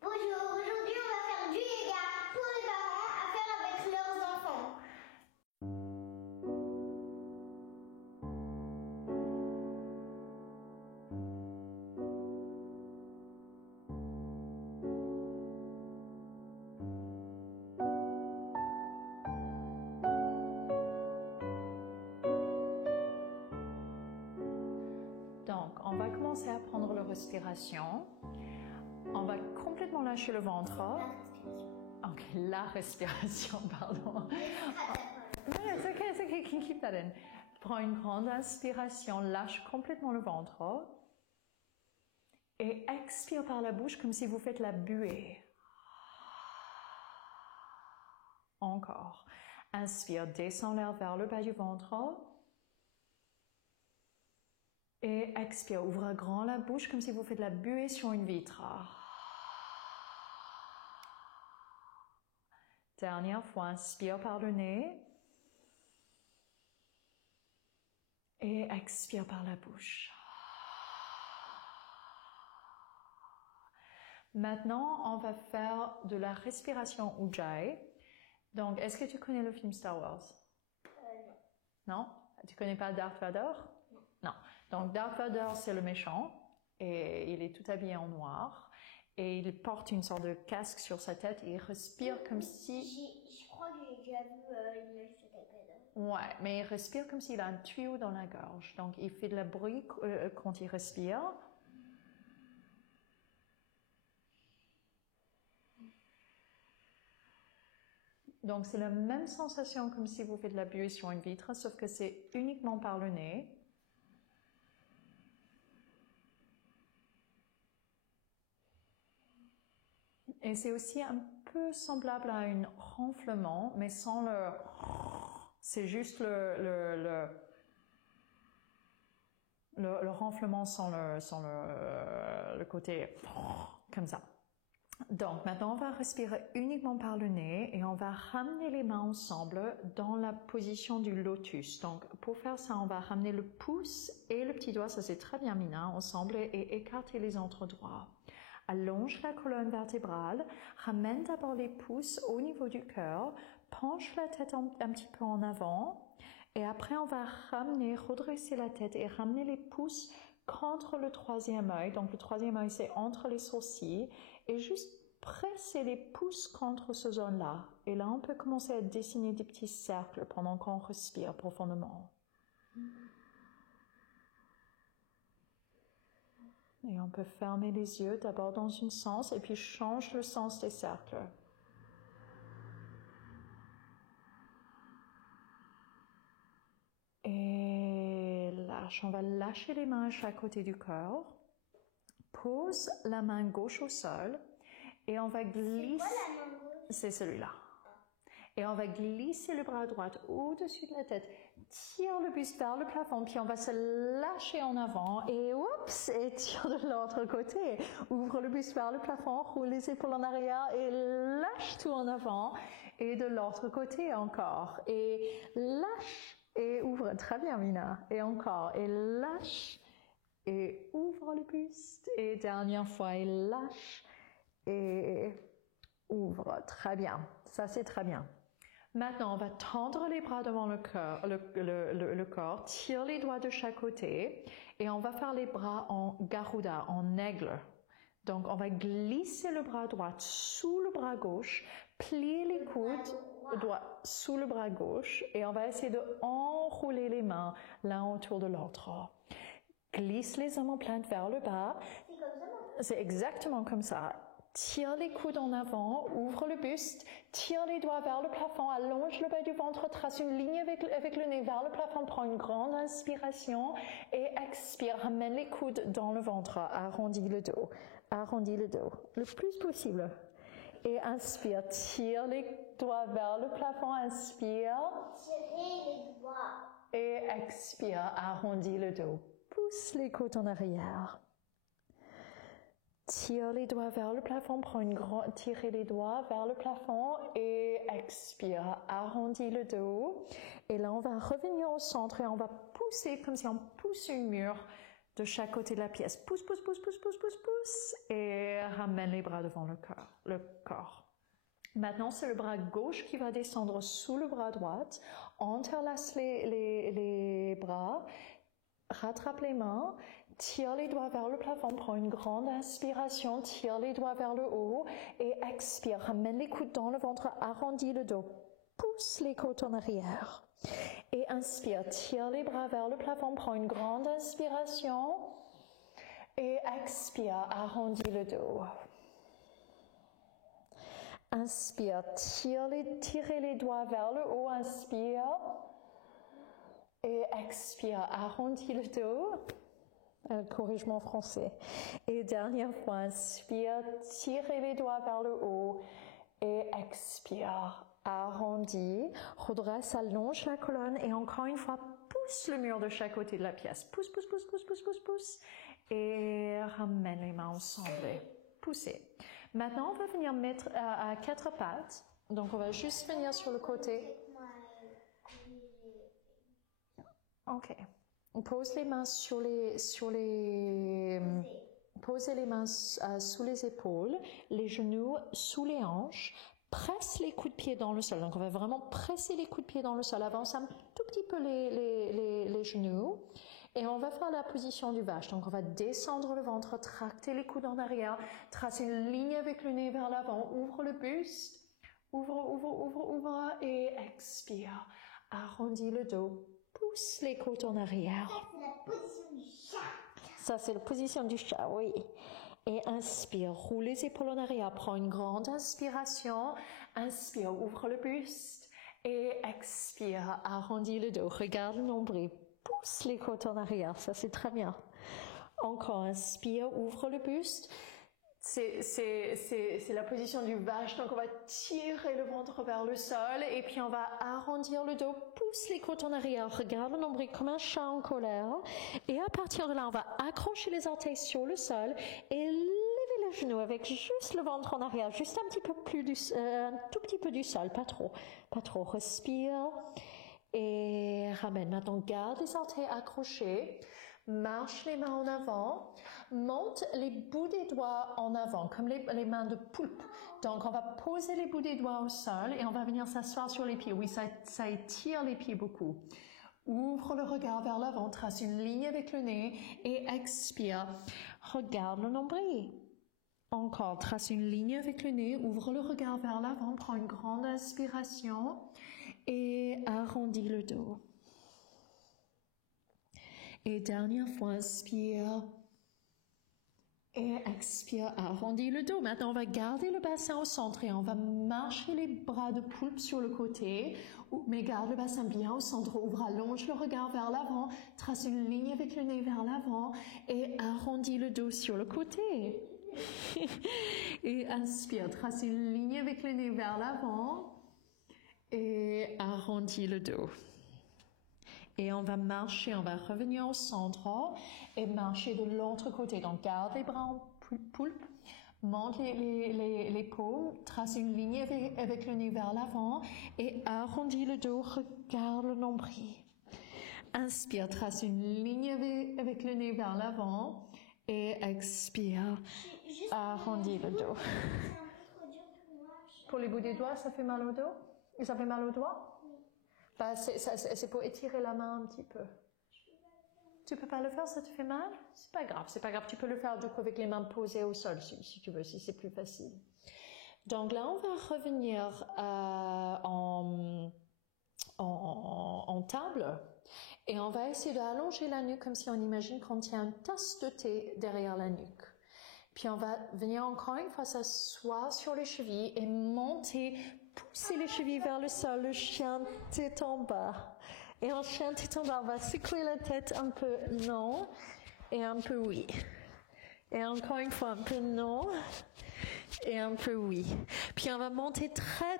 Bonjour, aujourd'hui on va faire du yoga pour les parents à faire avec leurs enfants. Donc, on va commencer à prendre la respiration. On va complètement lâcher le ventre. La respiration. Ok, la respiration, pardon. It's okay, can keep that in. Prends une grande inspiration, lâche complètement le ventre. Et expire par la bouche comme si vous faites la buée. Encore. Inspire, descends l'air vers le bas du ventre. Et expire, ouvre grand la bouche comme si vous faites la buée sur une vitre. Dernière fois, inspire par le nez. Et expire par la bouche. Maintenant, on va faire de la respiration Ujjayi. Donc, est-ce que tu connais le film Star Wars? Non. Non? Tu connais pas Darth Vader? Non. Non. Donc, Darth Vader, c'est le méchant. Et il est tout habillé en noir. Et il porte une sorte de casque sur sa tête et il respire comme si... Je crois que j'ai déjà vu une image sur iPad. Ouais, mais il respire comme s'il a un tuyau dans la gorge. Donc, il fait de la bruit quand il respire. Donc, c'est la même sensation comme si vous faites de la buée sur une vitre, sauf que c'est uniquement par le nez. Et c'est aussi un peu semblable à un ronflement, mais sans le... C'est juste le ronflement sans le côté comme ça. Donc maintenant on va respirer uniquement par le nez et on va ramener les mains ensemble dans la position du lotus. Donc pour faire ça on va ramener le pouce et le petit doigt, ça c'est très bien Mina, ensemble et écarter les entre-doigts. Allonge la colonne vertébrale, ramène d'abord les pouces au niveau du cœur, penche la tête un petit peu en avant et après on va redresser la tête et ramener les pouces contre le troisième œil. Donc le troisième œil c'est entre les sourcils et juste presser les pouces contre ce zone-là. Et là on peut commencer à dessiner des petits cercles pendant qu'on respire profondément. Et on peut fermer les yeux d'abord dans un sens et puis change le sens des cercles. Et lâche, on va lâcher les mains à chaque côté du corps. Pose la main gauche au sol et on va glisser... C'est quoi la main gauche? C'est celui-là. Et on va glisser le bras droit au-dessus de la tête. Tire le buste vers le plafond, puis on va se lâcher en avant et oups, et tire de l'autre côté. Ouvre le buste vers le plafond, roule les épaules en arrière et lâche tout en avant. Et de l'autre côté encore. Et lâche et ouvre. Très bien Mina. Et encore. Et lâche et ouvre le buste. Et dernière fois, et lâche et ouvre. Très bien. Ça c'est très bien. Maintenant, on va tendre les bras devant le corps, tire les doigts de chaque côté et on va faire les bras en Garuda, en aigle. Donc, on va glisser le bras droit sous le bras gauche, plier les coudes doigts sous le bras gauche et on va essayer de enrouler les mains l'un autour de l'autre. Glisse les omoplates vers le bas. C'est comme ça, non? C'est exactement comme ça. Tire les coudes en avant, ouvre le buste, tire les doigts vers le plafond, allonge le bas du ventre, trace une ligne avec le nez vers le plafond, prends une grande inspiration et expire, ramène les coudes dans le ventre, arrondis le dos, le plus possible. Et inspire, tire les doigts vers le plafond, inspire. Tirer les doigts. Et expire, arrondis le dos, pousse les côtes en arrière. Tire les doigts vers le plafond, tirez les doigts vers le plafond et expire, arrondis le dos. Et là, on va revenir au centre et on va pousser comme si on pousse un mur de chaque côté de la pièce. Pousse, pousse, pousse, pousse, pousse, pousse, pousse. Et ramène les bras devant le corps. Maintenant, c'est le bras gauche qui va descendre sous le bras droit. Entrelace les bras. Rattrape les mains. Tire les doigts vers le plafond. Prends une grande inspiration. Tire les doigts vers le haut. Et expire. Ramène les coudes dans le ventre. Arrondis le dos. Pousse les côtes en arrière. Et inspire, tire les bras vers le plafond, prends une grande inspiration et expire, arrondis le dos. Inspire, tirez les doigts vers le haut, inspire et expire, arrondis le dos. Corrige mon français. Et dernière fois, inspire, tirez les doigts vers le haut et expire. Arrondis, redresse, allonge la colonne et encore une fois, pousse le mur de chaque côté de la pièce. Pousse, pousse, pousse, pousse, pousse, pousse, pousse. Et ramène les mains ensemble. Poussez. Maintenant, on va venir mettre à quatre pattes. Donc, on va juste venir sur le côté. Ok. On pose les mains posez les mains sous les épaules, les genoux sous les hanches. Presse les coups de pied dans le sol. Donc, on va vraiment presser les coups de pied dans le sol. Avance un tout petit peu les genoux. Et on va faire la position du vache. Donc, on va descendre le ventre, tracter les coudes en arrière, tracer une ligne avec le nez vers l'avant. Ouvre le buste. Ouvre. Et expire. Arrondis le dos. Pousse les côtes en arrière. Ça, c'est la position du chat, oui. Et inspire, roule les épaules en arrière, prends une grande inspiration, inspire, ouvre le buste et expire, arrondis le dos, regarde le nombril, pousse les côtes en arrière, ça c'est très bien. Encore, inspire, ouvre le buste, c'est la position du vache, donc on va tirer le ventre vers le sol et puis on va arrondir le dos, pousse les côtes en arrière, regarde le nombril comme un chat en colère et à partir de là on va accrocher les orteils sur le sol et lever le genou avec juste le ventre en arrière, juste un petit peu plus un tout petit peu du sol, pas trop, respire et ramène. Maintenant garde les orteils accrochés, marche les mains en avant. Monte les bouts des doigts en avant, comme les mains de poulpe. Donc, on va poser les bouts des doigts au sol et on va venir s'asseoir sur les pieds. Oui, ça étire les pieds beaucoup. Ouvre le regard vers l'avant, trace une ligne avec le nez et expire. Regarde le nombril. Encore, trace une ligne avec le nez, ouvre le regard vers l'avant, prends une grande inspiration et arrondis le dos. Et dernière fois, inspire. Et expire, arrondis le dos. Maintenant, on va garder le bassin au centre et on va marcher les bras de poulpe sur le côté. Mais garde le bassin bien au centre. Ouvre, allonge le regard vers l'avant. Trace une ligne avec le nez vers l'avant. Et arrondis le dos sur le côté. Et inspire, trace une ligne avec le nez vers l'avant. Et arrondis le dos. Et on va marcher, on va revenir au centre et marcher de l'autre côté. Donc, garde les bras en poulpe, monte les paumes, trace une ligne avec le nez vers l'avant et arrondis le dos, regarde le nombril. Inspire, trace une ligne avec le nez vers l'avant et expire, arrondis le dos. Pour les bouts des doigts, ça fait mal au dos? Ça fait mal au doigt? Bah, c'est pour étirer la main un petit peu. Tu peux pas le faire, ça te fait mal? C'est pas grave. Tu peux le faire du coup avec les mains posées au sol si tu veux, si c'est plus facile. Donc là, on va revenir en table et on va essayer d'allonger la nuque comme si on imagine qu'on tient une tasse de thé derrière la nuque. Puis on va venir encore une fois s'asseoir sur les chevilles et monter. Poussez les chevilles vers le sol, le chien tête en bas. Et en chien tête en bas, on va secouer la tête un peu non et un peu oui. Et encore une fois, un peu non et un peu oui. Puis on va monter très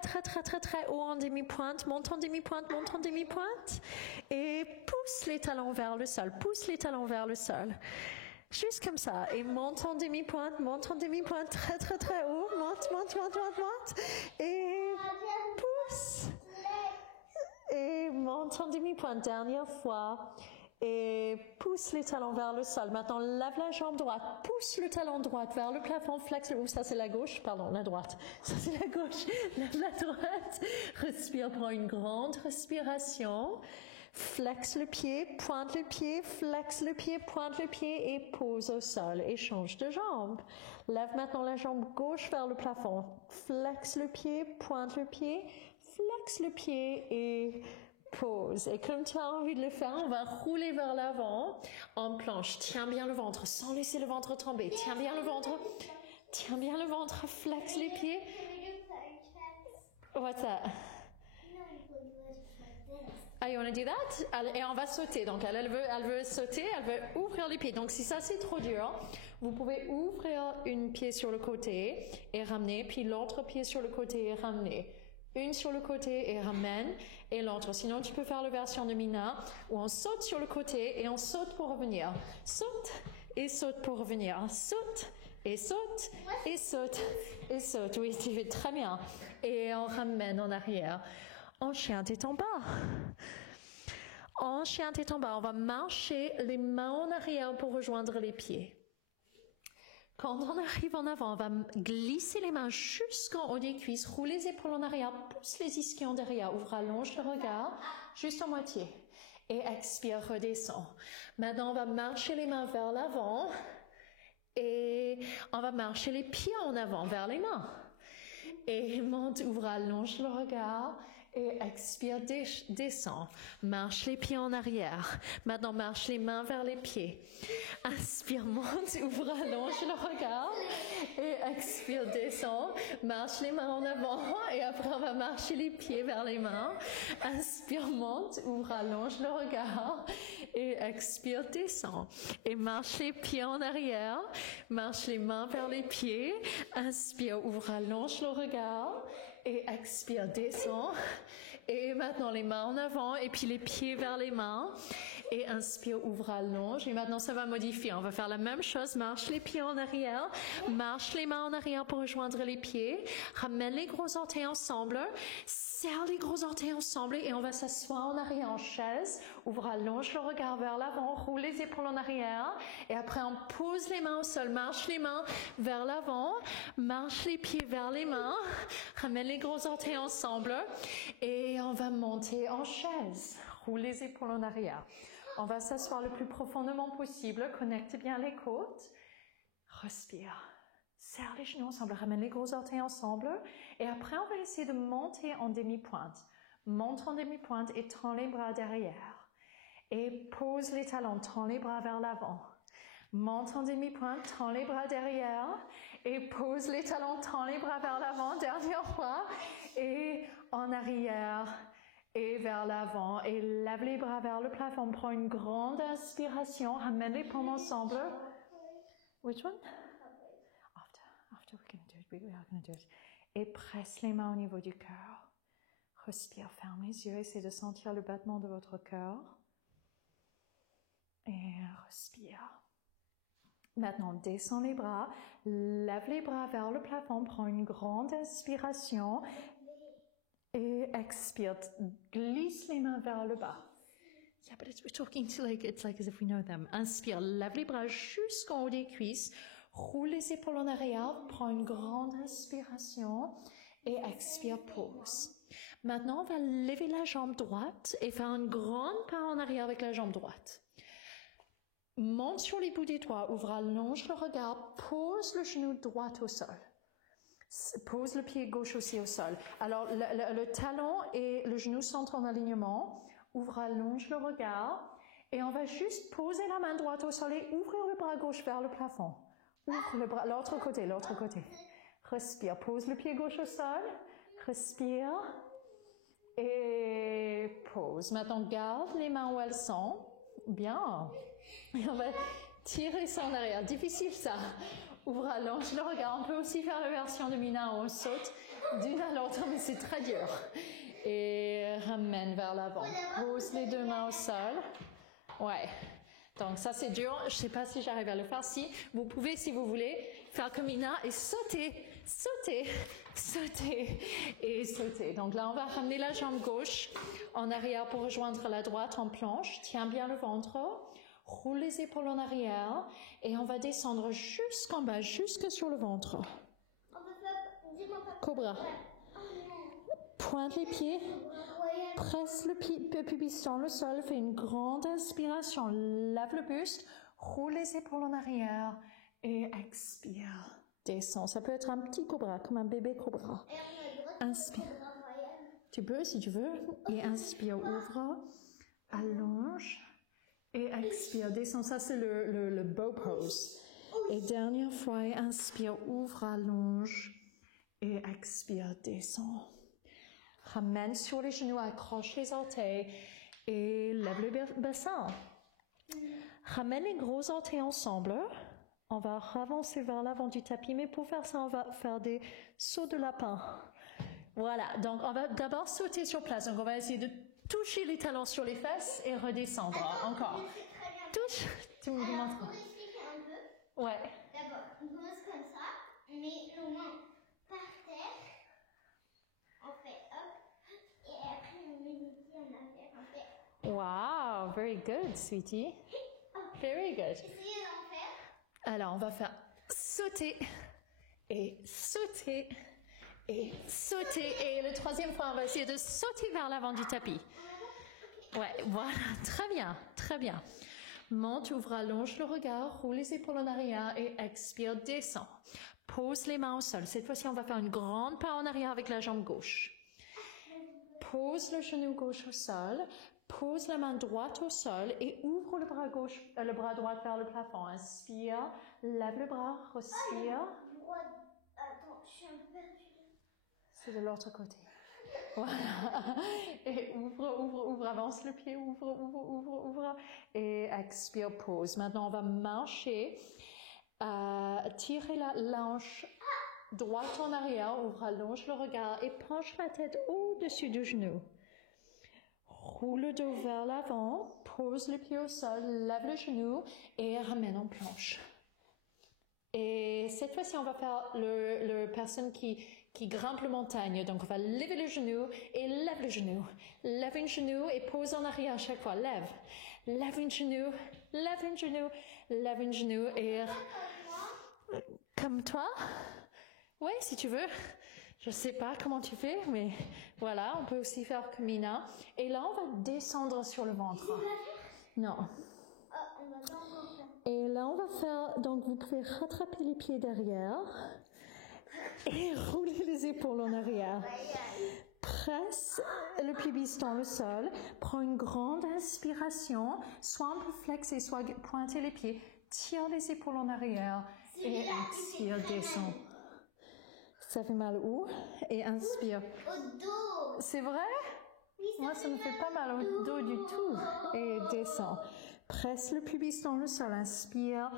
haut en demi-pointe. Monte en demi-pointe. Et pousse les talons vers le sol. Juste comme ça. Et monte en demi-pointe, très haut. Monte. Et pousse. Et monte en demi-pointe. Dernière fois. et pousse les talons vers le sol. Maintenant, lève la jambe droite, pousse le talon droit vers le plafond, flexe, ça c'est la gauche, pardon, la droite. Ça c'est la gauche, lève la droite, respire, prends une grande respiration. Flexe le pied, pointe le pied, flexe le pied, pointe le pied et pose au sol et change de jambe. Lève maintenant la jambe gauche vers le plafond. Flexe le pied, pointe le pied, flexe le pied et pose. Et comme tu as envie de le faire, on va rouler vers l'avant en planche. Tiens bien le ventre sans laisser le ventre tomber. Tiens bien le ventre. Tiens bien le ventre. Flexe les pieds. What's that? Ah, you want to do that? Et on va sauter. Donc, elle veut sauter, elle veut ouvrir les pieds. Donc, si ça c'est trop dur, vous pouvez ouvrir une pied sur le côté et ramener, puis l'autre pied sur le côté et ramener. Une sur le côté et ramène, et l'autre. Sinon, tu peux faire la version de Mina, où on saute sur le côté et on saute pour revenir. Saute et saute pour revenir. Saute et saute et saute et saute. Oui, tu fais très bien. Et on ramène en arrière. En chien tête en bas. En chien tête en bas, on va marcher les mains en arrière pour rejoindre les pieds. Quand on arrive en avant, on va glisser les mains jusqu'en haut des cuisses, roule les épaules en arrière, pousse les ischions derrière, ouvre, allonge le regard, juste en moitié. Et expire, redescend. Maintenant, on va marcher les mains vers l'avant et on va marcher les pieds en avant vers les mains. Et monte, ouvre, allonge le regard. Et expire, descend. Marche les pieds en arrière. Maintenant, marche les mains vers les pieds. Inspire, monte, ouvre, allonge le regard. Et expire, descend. Marche les mains en avant. Et après, on va marcher les pieds vers les mains. Inspire, monte, ouvre, allonge le regard. Et expire, descend. Et marche les pieds en arrière. Marche les mains vers les pieds. Inspire, ouvre, allonge le regard. Et expire, descend. Et maintenant les mains en avant et puis les pieds vers les mains. Et inspire, ouvre, allonge. Et maintenant ça va modifier. On va faire la même chose. Marche les pieds en arrière. Marche les mains en arrière pour rejoindre les pieds. Ramène les gros orteils ensemble. Serre les gros orteils ensemble et on va s'asseoir en arrière en chaise. Ouvre, allonge le regard vers l'avant. Roule les épaules en arrière. Et après on pose les mains au sol. Marche les mains vers l'avant. Marche les pieds vers les mains. Ramène les gros orteils ensemble. Et on va monter en chaise. Roule les épaules en arrière. On va s'asseoir le plus profondément possible. Connecte bien les côtes. Respire. Serre les genoux ensemble. Ramène les gros orteils ensemble. Et après, on va essayer de monter en demi-pointe. Monte en demi-pointe et tends les bras derrière. Et pose les talons. Tends les bras vers l'avant. Monte en demi-pointe. Tends les bras derrière. Et pose les talons. Tends les bras vers l'avant. Dernière fois. Et en arrière. Et vers l'avant, et lève les bras vers le plafond. Prends une grande inspiration, ramène les paumes ensemble. Which one? After we're going to do it, we are going to do it. Et presse les mains au niveau du cœur. Respire, ferme les yeux, essaie de sentir le battement de votre cœur. Et respire. Maintenant, descends les bras, lève les bras vers le plafond, prends une grande inspiration. Et expire, glisse les mains vers le bas. Yeah, but we're talking to it's like as if we know them. Inspire, lève les bras jusqu'en haut des cuisses, roule les épaules en arrière, prends une grande inspiration et expire, pause. Maintenant, on va lever la jambe droite et faire un grand pas en arrière avec la jambe droite. Monte sur les bouts des doigts, ouvre, allonge le regard, pose le genou droit au sol. Pose le pied gauche aussi au sol. Alors, le talon et le genou sont en alignement. Ouvre, allonge le regard. Et on va juste poser la main droite au sol et ouvrir le bras gauche vers le plafond. Ouvre le bras, l'autre côté. Respire. Pose le pied gauche au sol. Respire. Et pose. Maintenant, garde les mains où elles sont. Bien. Et on va tirer ça en arrière. Difficile ça. Ouvre, allonge le regard. On peut aussi faire la version de Mina où on saute d'une à l'autre, mais c'est très dur. Et ramène vers l'avant. Pose les deux mains au sol. Ouais. Donc ça c'est dur. Je ne sais pas si j'arrive à le faire. Si vous pouvez, si vous voulez, faire comme Mina et sauter sauter, sauter et sauter. Donc là, on va ramener la jambe gauche en arrière pour rejoindre la droite en planche. Tiens bien le ventre. Roule les épaules en arrière et on va descendre jusqu'en bas, jusque sur le ventre. On peut faire, dis-moi pas. Cobra. Pointe les pieds, presse le pubis dans le sol, fais une grande inspiration, lève le buste, roule les épaules en arrière et expire. Descends. Ça peut être un petit cobra, comme un bébé cobra. Inspire. Tu peux si tu veux. Et inspire, ouvre, allonge. Et expire, descends. Ça, c'est le bow pose. Et dernière fois, inspire, ouvre, allonge. Et expire, descends. Ramène sur les genoux, accroche les orteils. Et lève le bassin. Ramène les gros orteils ensemble. On va avancer vers l'avant du tapis, mais pour faire ça, on va faire des sauts de lapin. Voilà, donc on va d'abord sauter sur place. Donc on va essayer de toucher les talons sur les fesses et redescendre. Encore. Touche. Tu me montres. Pour expliquer un peu. Ouais. D'abord, on commence comme ça, mais le main par terre. On fait hop, et après on met les pieds en arrière. On fait. Wow, very good, sweetie. Very good. Essayez d'en faire. Alors, on va faire sauter et sauter et sauter. Et le troisième fois, on va essayer de sauter vers l'avant du tapis. Ouais, voilà, très bien, très bien. Monte, ouvre, allonge le regard, roule les épaules en arrière et expire, descend. Pose les mains au sol. Cette fois-ci, on va faire une grande pas en arrière avec la jambe gauche. Pose le genou gauche au sol. Pose la main droite au sol et ouvre le bras droit vers le plafond. Inspire, lève le bras, respire. Attends, je suis un peu perdue. C'est de l'autre côté. Voilà. Et ouvre, avance le pied, ouvre. Et expire, pose. Maintenant, on va marcher. Tirer la hanche droite en arrière, ouvre, allonge le regard et penche la tête au-dessus du genou. Roule le dos vers l'avant, pose le pied au sol, lève le genou et ramène en planche. Et cette fois-ci, on va faire le personne qui grimpe la montagne. Donc, on va lever le genou et lève le genou. Lève un genou et pose en arrière à chaque fois. Lève un genou, lève un genou, lève un genou et... Comme toi? Oui, si tu veux. Je sais pas comment tu fais, mais voilà, on peut aussi faire comme Mina. Et là, on va descendre sur le ventre. Non. Et là, on va faire, donc vous pouvez rattraper les pieds derrière et rouler les épaules en arrière. Presse le pubis dans le sol, prends une grande inspiration, soit un peu flexé, soit pointer les pieds, tire les épaules en arrière et expire, descend. Ça fait mal où? Et inspire. Au dos. C'est vrai? Oui, moi, ça ne me fait pas mal au dos du tout. Et descend. Presse le pubis dans le sol. Inspire.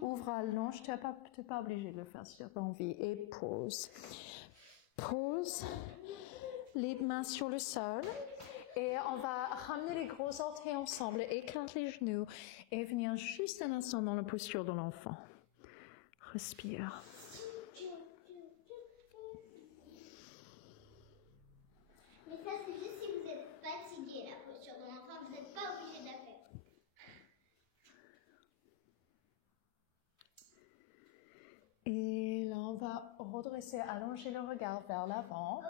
Ouvre, allonge. Tu n'es pas obligé de le faire si tu n'as pas envie. Et pose. Pose les mains sur le sol. Et on va ramener les gros orteils ensemble. Écarte les genoux. Et venir juste un instant dans la posture de l'enfant. Respire. Mais ça, c'est juste si vous êtes fatigué, la posture de l'enfant, vous n'êtes pas obligé de la faire. Et là, on va redresser, allonger le regard vers l'avant.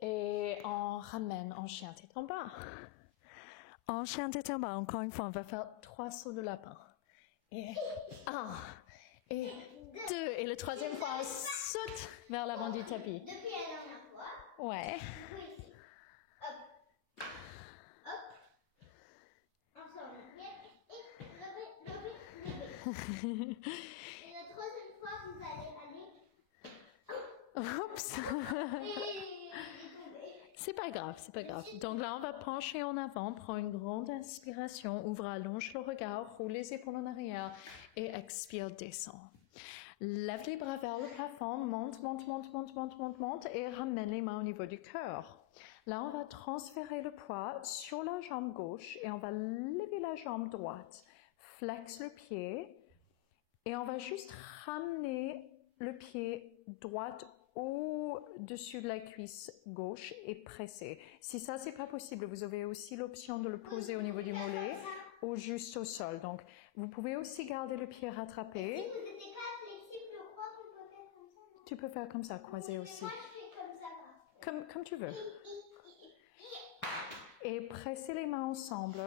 Et on ramène en chien tête en bas. En chien tête en bas, encore une fois, on va faire 3 sauts de lapin. Et 1, et 2. Et le troisième fois, on saute vers l'avant du tapis. Depuis la dernière fois. Ouais. Et la troisième fois, vous allez aller. Oups. C'est pas grave, c'est pas grave. Donc là, on va pencher en avant, prends une grande inspiration, ouvre, allonge le regard, roule les épaules en arrière et expire, descend. Lève les bras vers le plafond, monte et ramène les mains au niveau du cœur. Là, on va transférer le poids sur la jambe gauche et on va lever la jambe droite. Flexe le pied et on va juste ramener le pied droit au-dessus de la cuisse gauche et pressez. Si ça, c'est pas possible, vous avez aussi l'option de le poser au niveau du mollet ou juste au sol. Donc, vous pouvez aussi garder le pied rattrapé. Si vous n'êtes pas flexible, je crois qu'on peut faire comme ça. Non? Tu peux faire comme ça, croisé aussi. Moi, je fais comme ça. Comme tu veux. Et pressez les mains ensemble.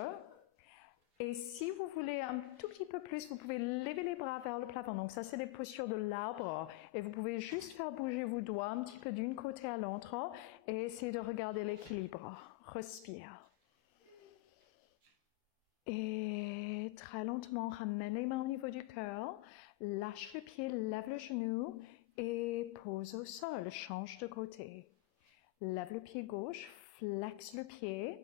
Et si vous voulez un tout petit peu plus, vous pouvez lever les bras vers le plafond. Donc ça, c'est les postures de l'arbre. Et vous pouvez juste faire bouger vos doigts un petit peu d'une côté à l'autre et essayer de regarder l'équilibre. Respire. Et très lentement, ramène les mains au niveau du cœur. Lâche le pied, lève le genou et pose au sol. Change de côté. Lève le pied gauche, flexe le pied.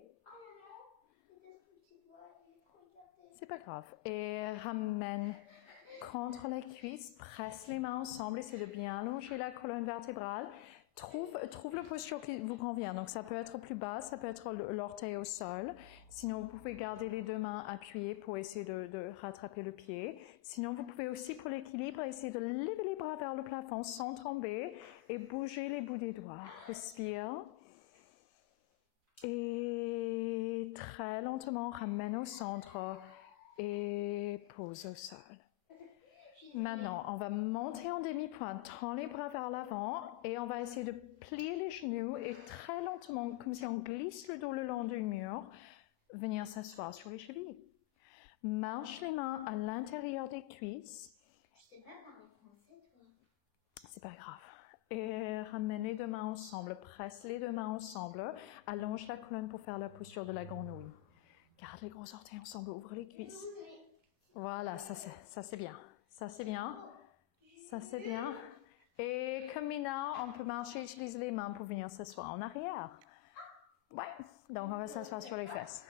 C'est pas grave. Et ramène contre la cuisse, presse les mains ensemble, essaie de bien allonger la colonne vertébrale. Trouve la posture qui vous convient. Donc ça peut être plus bas, ça peut être l'orteil au sol. Sinon, vous pouvez garder les deux mains appuyées pour essayer de rattraper le pied. Sinon, vous pouvez aussi, pour l'équilibre, essayer de lever les bras vers le plafond sans tomber et bouger les bouts des doigts. Respire. Et très lentement, ramène au centre. Et pose au sol. Maintenant, on va monter en demi-pointe, tend les bras vers l'avant et on va essayer de plier les genoux et très lentement, comme si on glisse le dos le long du mur, venir s'asseoir sur les chevilles. Marche les mains à l'intérieur des cuisses. Je sais pas parler français, toi. C'est pas grave. Et ramène les deux mains ensemble, presse les deux mains ensemble, allonge la colonne pour faire la posture de la grenouille. Garde les gros orteils ensemble, ouvre les cuisses. Voilà, ça c'est bien. Ça c'est bien. Ça c'est bien. Et comme Mina, on peut marcher, utiliser les mains pour venir s'asseoir en arrière. Ouais, donc on va s'asseoir sur les fesses.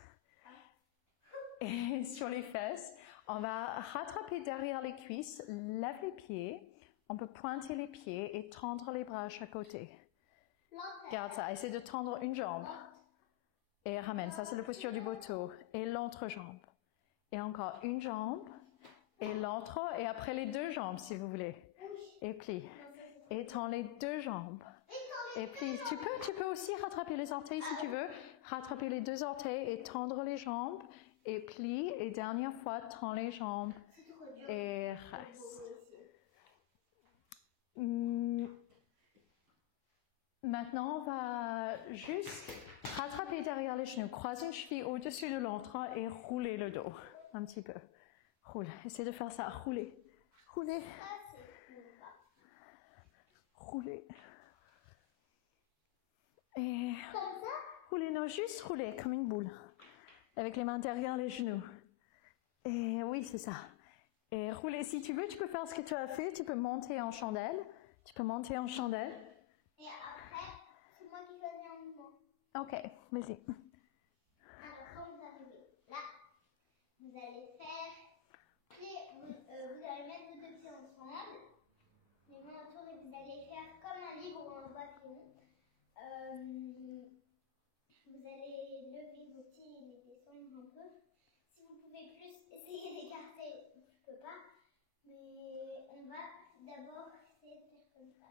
Et sur les fesses, on va rattraper derrière les cuisses, lève les pieds. On peut pointer les pieds et tendre les bras à chaque côté. Garde ça, essaie de tendre une jambe. Et ramène, ça c'est la posture du boto. Et l'entrejambe. Et encore une jambe. Et l'autre. Et après les deux jambes si vous voulez. Et plie. Et tends les deux jambes. Et plie. Tu peux aussi rattraper les orteils si tu veux. Rattraper les deux orteils et tendre les jambes. Et plie. Et dernière fois, tends les jambes. Et reste. Maintenant, on va juste rattraper derrière les genoux, croiser une cheville au-dessus de l'autre et rouler le dos un petit peu. Roule. Essaye de faire ça. Rouler. Rouler. Rouler. Et rouler, non, juste rouler comme une boule. Avec les mains derrière les genoux. Et oui, c'est ça. Et rouler, si tu veux, tu peux faire ce que tu as fait. Tu peux monter en chandelle. Tu peux monter en chandelle. Et après, c'est moi qui choisis un mouvement. Ok, vas-y. Alors, quand vous arrivez là, vous allez faire, vous allez mettre vos deux pieds ensemble, les mains autour et vous allez faire comme un livre ou un papillon. Vous allez lever vos pieds et les descendre un peu. Si vous pouvez plus, essayez d'écarter. Je peux pas, mais on va d'abord essayer de faire comme ça.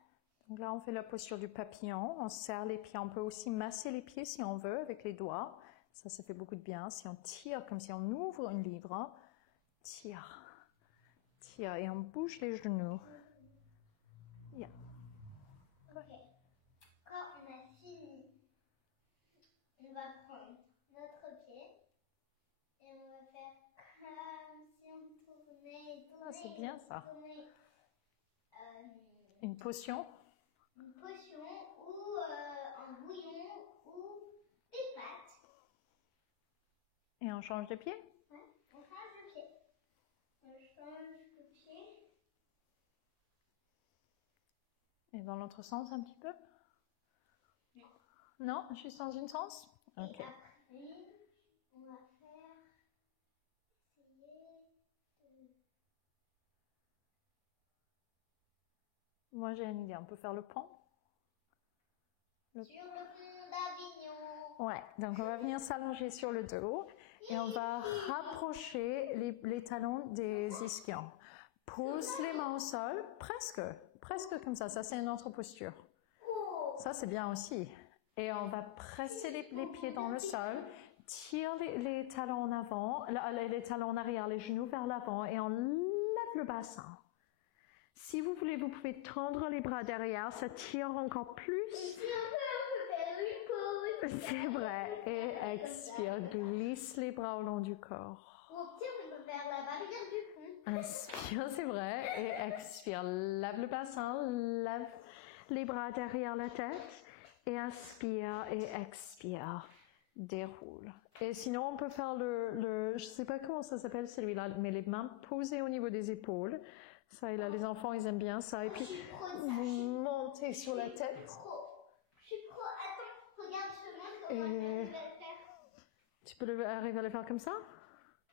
Donc là, on fait la posture du papillon. On serre les pieds. On peut aussi masser les pieds si on veut avec les doigts. Ça fait beaucoup de bien. Si on tire comme si on ouvre un livre, tire. Tire et on bouge les genoux. Yeah. Ok. Quand on a fini, on va prendre notre pied et on va faire comme si on tournait et tournait. Ah, c'est bien ça. Tournait, une potion. Une potion ou un bouillon ou des pâtes. Et on change de pied? Ouais, on change de pied. On change de pied. Et dans l'autre sens un petit peu? Non. Non, juste dans une sens? Ok. Et après, on va faire, essayer de... Moi j'ai une idée, on peut faire le pont? Sur le pont d'Avignon. Ouais, donc on va venir s'allonger sur le dos et on va rapprocher les talons des ischions. Pose les mains au sol, presque. presque comme ça. Ça, c'est une autre posture. Ça, c'est bien aussi. Et on va presser les pieds dans le sol. Tire les talons en avant, les talons en arrière, les genoux vers l'avant et on lève le bassin. Si vous voulez, vous pouvez tendre les bras derrière, ça tire encore plus. Si on peut faire une pause. C'est vrai. Et expire, glisse les bras au long du corps. Au pire, on peut faire la barrière du fond. Inspire, c'est vrai. Et expire, lève le bassin, lève les bras derrière la tête. Et inspire et expire. Déroule. Et sinon, on peut faire je sais pas comment ça s'appelle celui-là, mais les mains posées au niveau des épaules. Ça, et là, les enfants, ils aiment bien ça. Et puis, vous montez sur la tête. Je suis pro. Attends, regarde, je te montre comment je vais le faire. Tu peux arriver à le faire comme ça?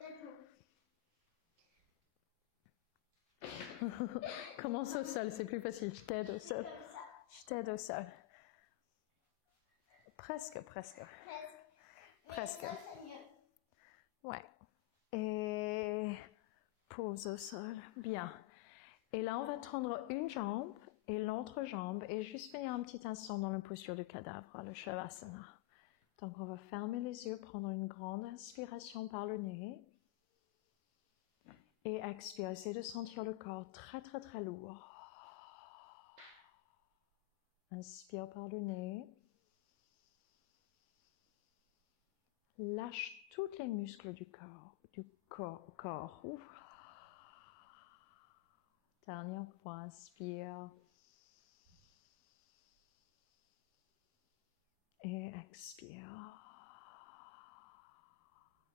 Attends. Commence au sol, c'est plus facile. Je t'aide au sol. Je t'aide au sol. Presque. Ouais. Et pose au sol. Bien. Et là, on va tendre une jambe et l'autre jambe et juste venir un petit instant dans la posture du cadavre, le Shavasana. Donc, on va fermer les yeux, prendre une grande inspiration par le nez. Et expire. Essayez de sentir le corps très, très, très lourd. Inspire par le nez. Lâche tous les muscles du corps. Ouf. Dernière fois, inspire. Et expire.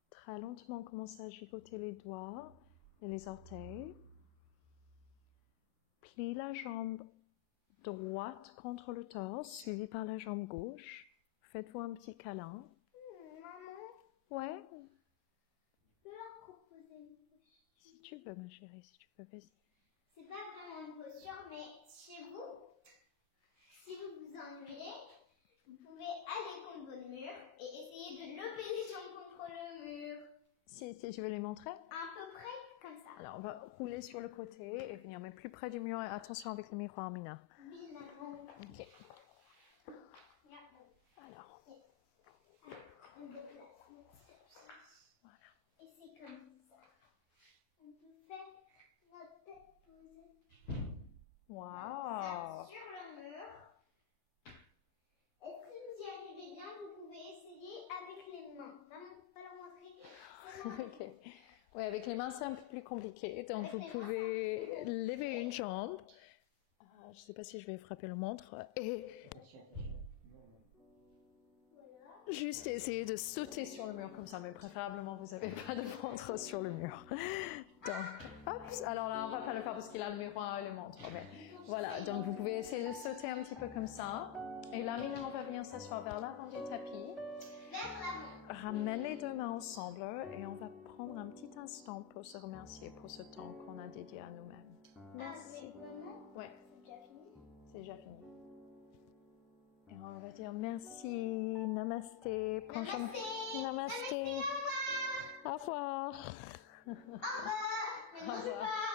Très lentement, commencez à gigoter les doigts et les orteils. Plie la jambe droite contre le torse, suivie par la jambe gauche. Faites-vous un petit câlin. Ouais. Je peux leur proposer une posture. Si tu veux, ma chérie, si tu veux, vas-y. C'est pas vraiment une posture, mais chez vous, si vous vous ennuyez, vous pouvez aller contre votre mur et essayer de lever les jambes contre le mur. Si tu veux les montrer? À peu près comme ça. Alors, on va rouler sur le côté et venir même plus près du mur. Et attention avec le miroir, Mina. Oui, maman. Ok. Alors. On déplace notre step. Voilà. Et c'est comme ça. On peut faire notre tête posée. Wow. Sur le mur. Et si vous y arrivez bien, vous pouvez essayer avec les mains. Maman, pas leur montrer. Ok. Oui, avec les mains, c'est un peu plus compliqué. Donc, vous pouvez lever une jambe. Je ne sais pas si je vais frapper le montre. Et juste essayer de sauter sur le mur comme ça. Mais préférablement, vous n'avez pas de montre sur le mur. Donc, hop. Alors là, on ne va pas le faire parce qu'il a le miroir et le montre. Mais voilà. Donc, vous pouvez essayer de sauter un petit peu comme ça. Et là, Mina, on va venir s'asseoir vers l'avant du tapis. Ramène les deux mains ensemble et on va prendre un petit instant pour se remercier pour ce temps qu'on a dédié à nous-mêmes. Merci. Ouais. C'est déjà fini. Et on va dire merci, namasté. Namasté. Au revoir. Au revoir. Au revoir.